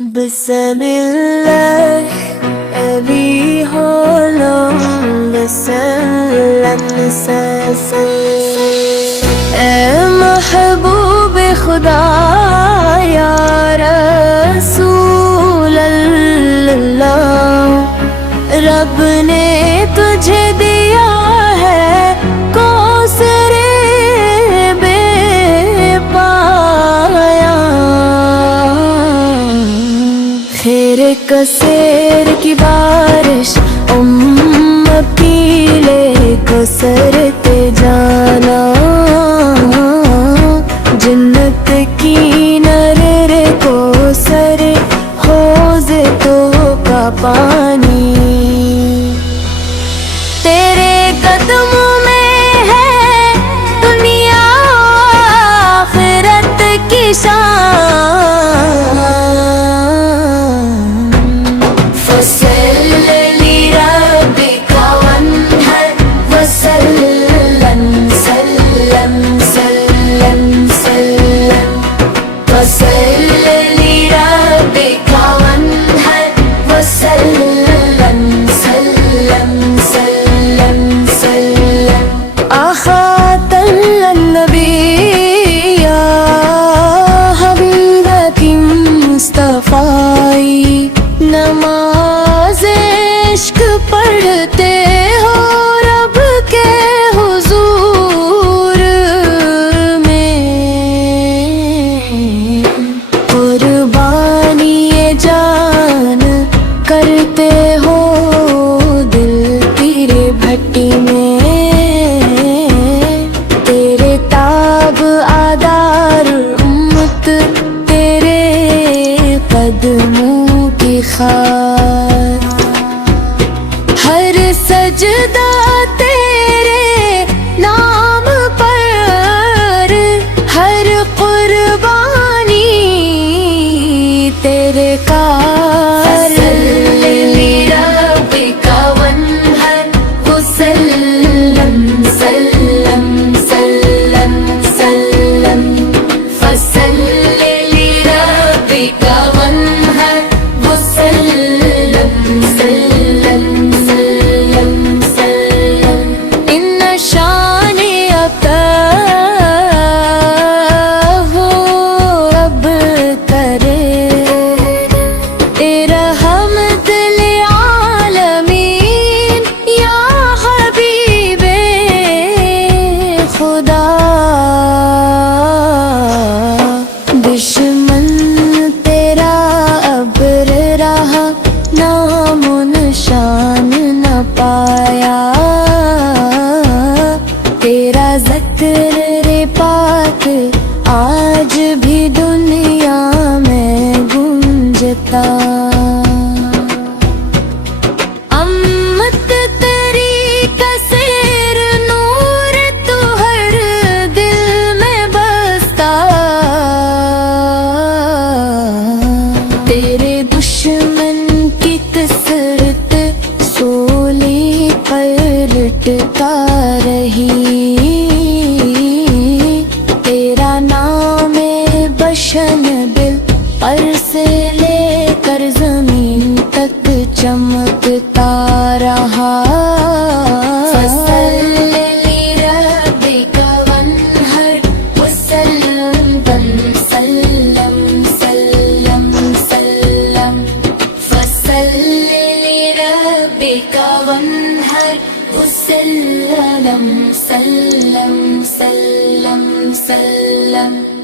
بسم اللہ ابھی ہولم وسلم اے محبوب خدا یا رسول اللہ، رب نے تجھے دیا ہے کوثر بے پایا، خیر کثیر کی بارش پیلے کو سرتے جانا، جنت کی نرر کو سر حوض تو کا پانی، تیرے قدموں میں ہے دنیا آخرت کی شان، نماز عشق پڑھتے ہو رب کے حضور میں، قربانی جان کرتے ہو دل تیرے بھٹی میں، تیرے تاب آدار امت تیرے قدموں کی خاک، ہر سجدہ تیرے نام پر، ہر قربانی تیرے کار، ربک وانحر وسلم سلم سلم سلم، فصل لربک وانحر وسلم سلم سلم سلم، ان شانئک رب کرے تیرا حمد للعالمین یا حبیب خدا، دشمن تیرا ابر رہا نام و نشان نہ پایا، تیرا ذکر پاک آج بھی دنیا میں گونجتا، امت تیری کثیر نور تو ہر دل میں بستا، تیرے دشمن کی کثرت سولی پر لٹکا رہی، تیرا نام بشن دل پر سے لے کر زمین تک چمکتا رہا، فصل لربک وانحر وسلم سلم سلم سلم، فصل لربک وانحر وسلم سلم سلم سلم۔